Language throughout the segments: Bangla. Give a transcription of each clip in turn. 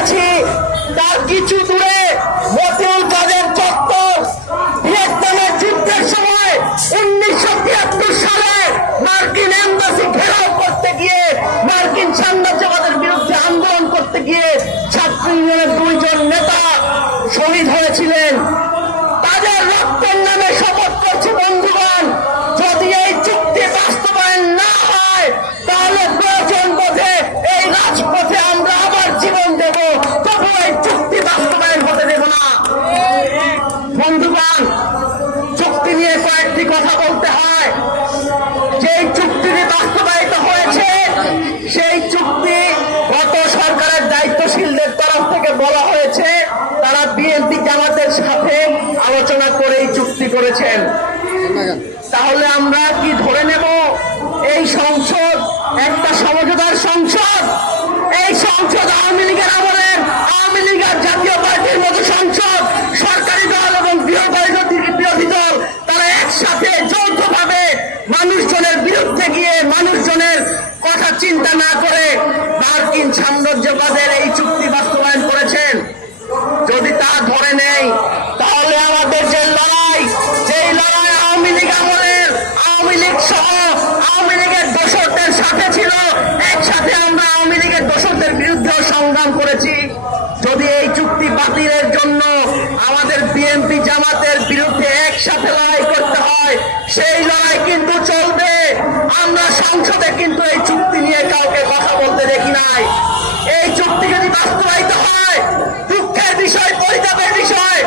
আছি তার কিছু দূরে মতিউল কাদের চত্বর ভিয়েতনামের যুদ্ধের সময় 1973 সালে মার্কিন এম্বাসি ঘেরাও করতে গিয়ে মার্কিন সাম্রাজ্যবাদের বিরুদ্ধে আন্দোলন করতে গিয়ে ছাত্র ইউনিয়নের 2 জন নেতা শহীদ হয়েছিলেন। তাদের রক্তের নামে শপথ করছে বন্ধুগণ, যদি এই চুক্তি বাস্তবায়ন না হয় তাহলে প্রয়োজন বোধে এই রাজপথে আমরা আবার জীবন দেব, তবু এই চুক্তি বাস্তবায়ন হতে দেব না। বন্ধুগণ, চুক্তি নিয়ে কয়েকটি কথা বলতে হয়। যেই চুক্তিটি বাস্তবায়িত হয়েছে সেই চুক্তি গত সরকারের দায়িত্বশীলদের তরফ থেকে বলা হয়েছে তারা বিএনপি জামাতের সাথে আলোচনা করে এই চুক্তি করেছেন। তাহলে আমরা কি ধরে নেব এই সংসদ একটা সমঝোতার সংসদ? এই সংসদ আওয়ামী লীগের আমলের আওয়ামী লীগের জাতীয় পার্টির মতো সংসদ, সরকারি দল এবং বিরোধী দল তারা একসাথে যৌথভাবে মানুষজনের বিরুদ্ধে গিয়ে মানুষজনের কথা চিন্তা না করে মার্কিন সাম্রাজ্যবাদের এই চুক্তি বাস্তবায়ন করেছেন। যদি তা ধরে নেই তাহলে আমাদের যে লড়াই, যেই লড়াই আওয়ামী লীগ আমলের আওয়ামী লীগ সহ আওয়ামী লীগের দোসরদের সাথে ছিল, একসাথে আমরা আওয়ামী লীগের দোসরদের বিরুদ্ধেও সংগ্রাম করেছি। যদি এই চুক্তি বাতিলের জন্য আমাদের বিএনপি জামাতের বিরুদ্ধে একসাথে লড়াই করতে হয়, সেই লড়াই কিন্তু চলবে। আমরা সংসদে কিন্তু এই চুক্তি নিয়ে কাউকে কথা বলতে দেখি নাই। এই চুক্তি যদি বাস্তবায়িত হয়, দুঃখের বিষয়, পরিতাপের বিষয়,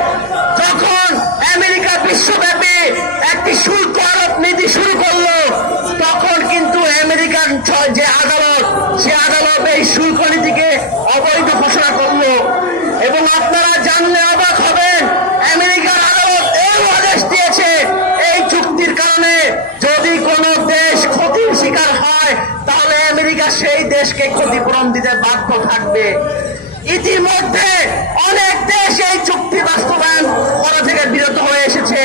যখন আমেরিকা বিশ্বব্যাপী একটি শুল্ক আরোপ নীতি শুরু করলো, তখন কিন্তু আমেরিকান যে আদালত, সে আদালত এই শুল্ক নীতিকে অবৈধ ঘোষণা করলো। এবং আপনারা জানলে অবাক হবেন, আমেরিকার আদালত এই আদেশ দিয়েছে এই চুক্তির কারণে যদি কোনো দেশ ক্ষতির শিকার হয় তাহলে আমেরিকা সেই দেশকে ক্ষতিপূরণ দিতে বাধ্য থাকবে। ইতিমধ্যে অনেক দেশ এই চুক্তি বাস্তবায়ন করা থেকে বিরত হয়ে এসেছে।